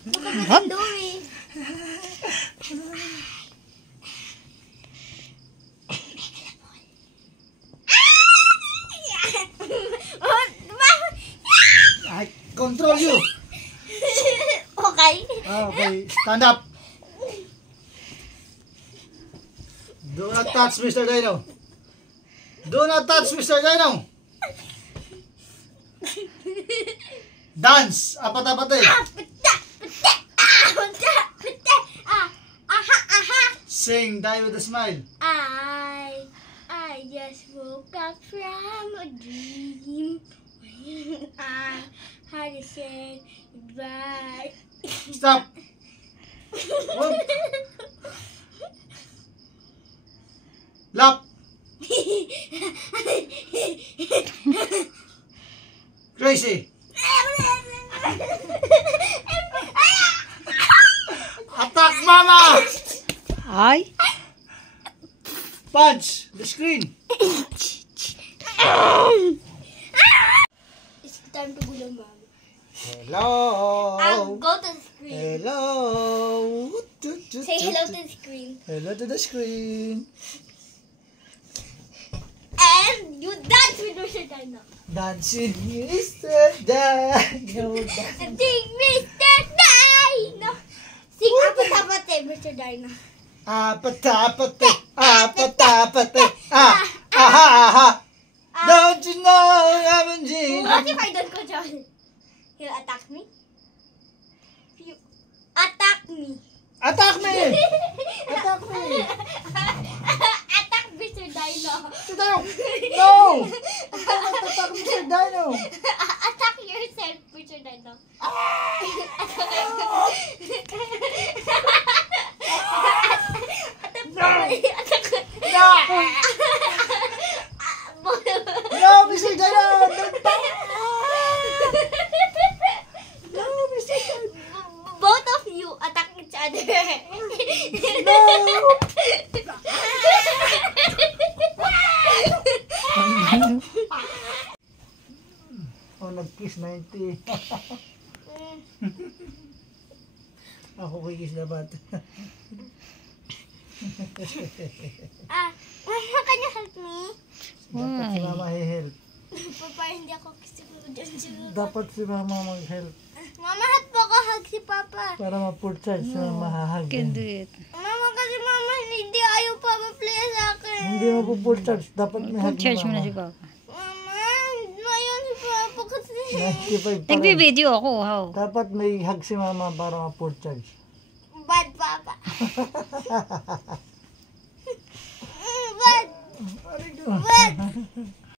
Makakagando eh. I control you. Okay. Okay, stand up. Do not touch Mr. Dino. Do not touch Mr. Dino. Dance, apatapate. Sing, die with a smile. I just woke up from a dream when I had to say goodbye. Stop. Whoop. Lap. Crazy. Attack mama. Ay. Punch the screen. It's time to go to mom. Hello. Go to the screen. Hello. Say hello to the screen. Hello to the screen. And you dance with Mr. Dino. Dancing Mr. Dino. Sing Mr. Dino. Sing apatapate, Mr. Dino. Apatapate, apatapate, aha, aha. Don't you know I'm a genius? What if I don't control? He'll attack me? You attack me. Attack me! Attack me! Attack Mr. Dino. Mr. Dino! No! Don't attack Mr. Dino! Attack yourself, Mr. Dino. No, Mr. Dino! No, Mr. Dino! Both of you attack each other. Oh, nag-kiss 90. Ako kikiss na bata. Mama, can you help me? Dapat si mama help. Papa, hindi ako kasi ko dyan siguro. Dapat si mama mag-help. Mama, help po ako hug si Papa. Para ma-full charge sa mahahag. Can do it. Mama, kasi Mama, hindi ayaw Papa play sa akin. Hindi ma-full charge. Dapat may hug Charge mo na mama. si Papa. Mama, ayaw si Papa kasi. 95 pa rin. Nagbi-video ako, how? Dapat may hug si mama para ma-full charge. Bad Papa. Bad. Ano ito? Bad.